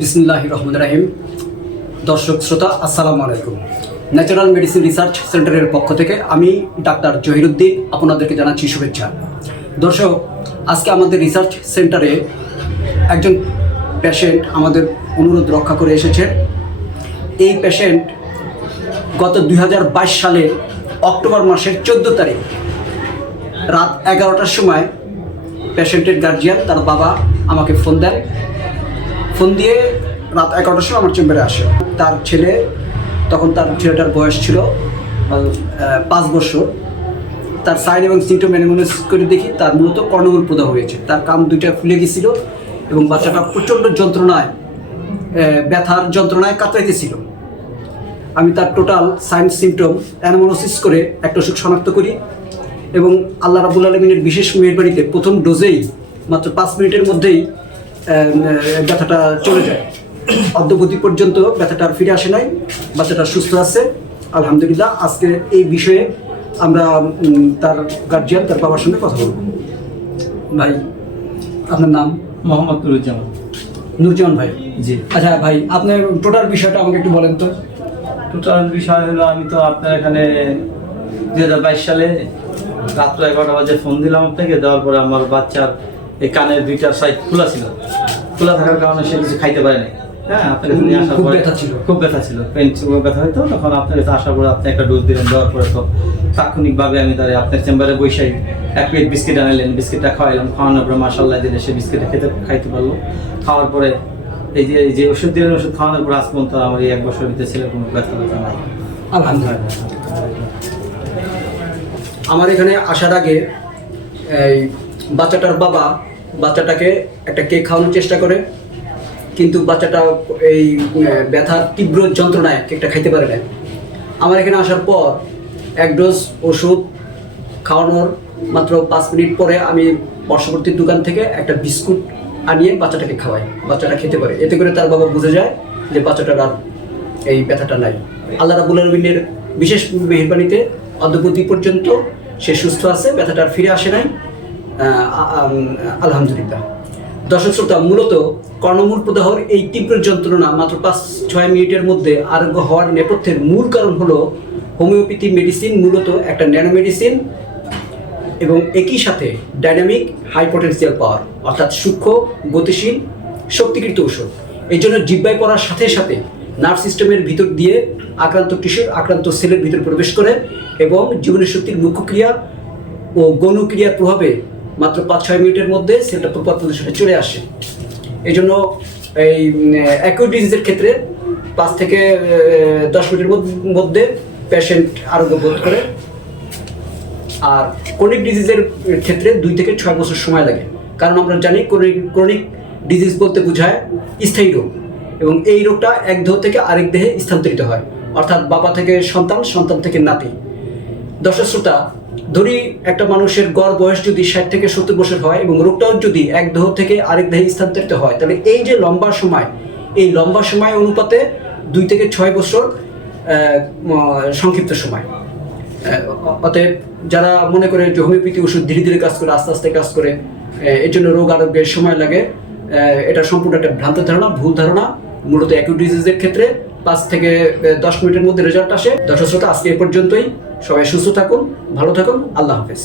বিসমুল্লাহ রহমান রাহিম। দর্শক, শ্রোতা, আসসালামু আলাইকুম। ন্যাচারাল মেডিসিন রিসার্চ সেন্টারের পক্ষ থেকে আমি ডাক্তার জহিরুদ্দিন আপনাদেরকে জানাচ্ছি শুভেচ্ছা। দর্শক, আজকে আমাদের রিসার্চ সেন্টারে একজন পেশেন্ট আমাদের অনুরোধ রক্ষা করে এসেছেন এই পেশেন্ট গত দু হাজার বাইশ সালের অক্টোবর মাসের চোদ্দ তারিখ রাত এগারোটার সময় পেশেন্টের গার্জিয়ান তার বাবা আমাকে ফোন দেন। ফোন দিয়ে রাত এগারোটার সময় আমার চেম্বারে আসে। তার ছেলে, তখন তার ছেলেটার বয়স ছিল পাঁচ বছর। তার সাইন এবং সিমটম অ্যানিমোনিস করে দেখি, তার মূলত কর্ণমূল প্রদাহ হয়েছে। তার কান দুইটা ফুলে গেছিল এবং বাচ্চাটা প্রচণ্ড যন্ত্রণায় ব্যথার যন্ত্রণায় কাতরাইতেছিল। আমি তার টোটাল সাইন সিমটম অ্যানামোনোসিস করে একটা ওষুধ শনাক্ত করি এবং আল্লাহ রাবুল আলমিনের বিশেষ মেহরবানিতে প্রথম ডোজেই মাত্র পাঁচ মিনিটের মধ্যেই ব্যথাটা চলে যায়। অদ্যবধি পর্যন্ত ব্যথাটা আর ফিরে আসে নাই বাচ্চাটা সুস্থ আছে। আলহামদুলিল্লাহ আজকে এই বিষয়ে আমরা তার গার্জিয়ান তার বাবার সঙ্গে কথা বলব। ভাই আপনার নাম? মোহাম্মদ নুরুজ্জামান। নুরজামান ভাই। জি। আচ্ছা ভাই আপনার টোটাল বিষয়টা আমাকে একটু বলেন তো। টোটাল বিষয় হলো আমি তো আপনার এখানে দুই হাজার বাইশ সালে রাত্র এগারোটা বাজে ফোন দিলাম আপনাকে দেওয়ার পরে আমার বাচ্চার এই কানের দুইটা সাইড খোলা ছিল। খোলা থাকার কারণে সে কিছু খাইতে পারেনি হ্যাঁ আপনার কাছে নিয়ে আসার খুব পরে ব্যথা ছিল। খুব ব্যথা ছিল। পেন ব্যথা হইতো। তখন আপনার কাছে আসার পরে আপনি একটা ডোজ দিলেন দেওয়ার পরে তো তাৎক্ষণিকভাবে আমি তার আপনার চেম্বারে বসেই এক প্লেট বিস্কিট আনাইলেন বিস্কিটটা খাওয়াইলাম খাওয়ানোর পরে মাসাল্লাহ দিলে সে বিস্কিটটা খেতে খাইতে পারল। খাওয়ার পরে এই যে যে ওষুধ দিলেন ওষুধ খাওয়ানোর পর আজ পর্যন্ত আমার এই এক বছর ভিতরে ছেলে কোনো ব্যথা ব্যথা নাই। আলহামদুলিল্লাহ। আমার এখানে আসার আগে এই বাচ্চাটার বাবা বাচ্চাটাকে একটা কেক খাওয়ানোর চেষ্টা করে, কিন্তু বাচ্চাটা এই ব্যথার তীব্র যন্ত্রণায় কেকটা খাইতে পারে না। আমার এখানে আসার পর এক ডোজ ওষুধ খাওয়ানোর মাত্র পাঁচ মিনিট পরে আমি পার্শ্ববর্তী দোকান থেকে একটা বিস্কুট আনিয়ে বাচ্চাটাকে খাওয়াই, বাচ্চাটা খেতে পারে। এতে করে তার বাবা বুঝে যায় যে বাচ্চাটার আর এই ব্যথাটা নাই। আল্লাহ রাবুল আলমিনের বিশেষ মেহরবানিতে অদ্যবধি পর্যন্ত সে সুস্থ আছে, ব্যথাটা আর ফিরে আসে নাই। আলহামদুলিল্লাহ। দর্শক শ্রোতা, মূলত কর্ণমূল প্রদাহর এই তীব্র যন্ত্রণা মাত্র পাঁচ, ছয় মিনিটের মধ্যে আরোগ্য হওয়ার নেপথ্যের মূল কারণ হলো হোমিওপ্যাথি মেডিসিন, মূলত একটা ন্যানো মেডিসিন এবং একই সাথে ডাইনামিক হাই পটেন্সিয়াল পাওয়ার, অর্থাৎ সূক্ষ্ম, গতিশীল, শক্তিকৃত ঔষধ। এই জন্য জিব্বায় পড়ার সাথে সাথে নার্ভ সিস্টেমের ভিতর দিয়ে আক্রান্ত টিস্যুর আক্রান্ত সেলের ভিতর প্রবেশ করে এবং জীবনের শক্তির মুখ্য ক্রিয়া ও গৌণ ক্রিয়ার প্রভাবে মাত্র পাঁচ, ছয় মিনিটের মধ্যে সেলটা প্রপার পজিশনে চলে আসে। এই জন্য এই অ্যাকিউট ডিজিজের ক্ষেত্রে পাঁচ থেকে দশ মিনিটের মধ্যে- পেশেন্ট আরোগ্য বোধ করে। আর ক্রনিক ডিজিজের ক্ষেত্রে দুই থেকে ছয় বছর সময় লাগে। কারণ আমরা জানি ক্রনিক ক্রনিক ডিজিজ বলতে বোঝায় স্থায়ী রোগ। এবং এই রোগটা এক দেহ থেকে আরেক দেহে স্থানান্তরিত হয়। অর্থাৎ বাবা থেকে সন্তান সন্তান থেকে নাতি। দর্শক শ্রোতা ধরি একটা মানুষের গড় বয়স যদি ষাট থেকে সত্তর বছর হয় এবং রোগটাও যদি এক দেহ থেকে আরেক দেহে স্থানান্তরিত হয়, তাহলে এই যে লম্বা সময়, এই লম্বা সময় অনুপাতে দুই থেকে ছয় বছর সংক্ষিপ্ত সময়। অতএব যারা মনে করে যে হোমিওপ্যাথি ওষুধ ধীরে ধীরে কাজ করে, আস্তে আস্তে কাজ করে এর জন্য রোগ আরোগ্যের সময় লাগে এটা সম্পূর্ণ একটা ভ্রান্ত ধারণা, ভুল ধারণা, মূলত অ্যাকিউট ডিজিজের ক্ষেত্রে। পাঁচ থেকে দশ মিনিটের মধ্যে রেজাল্ট আসে। দর্শক শ্রোতা, আজকে এ পর্যন্তই। সবাই সুস্থ থাকুন, ভালো থাকুন। আল্লাহ হাফেজ।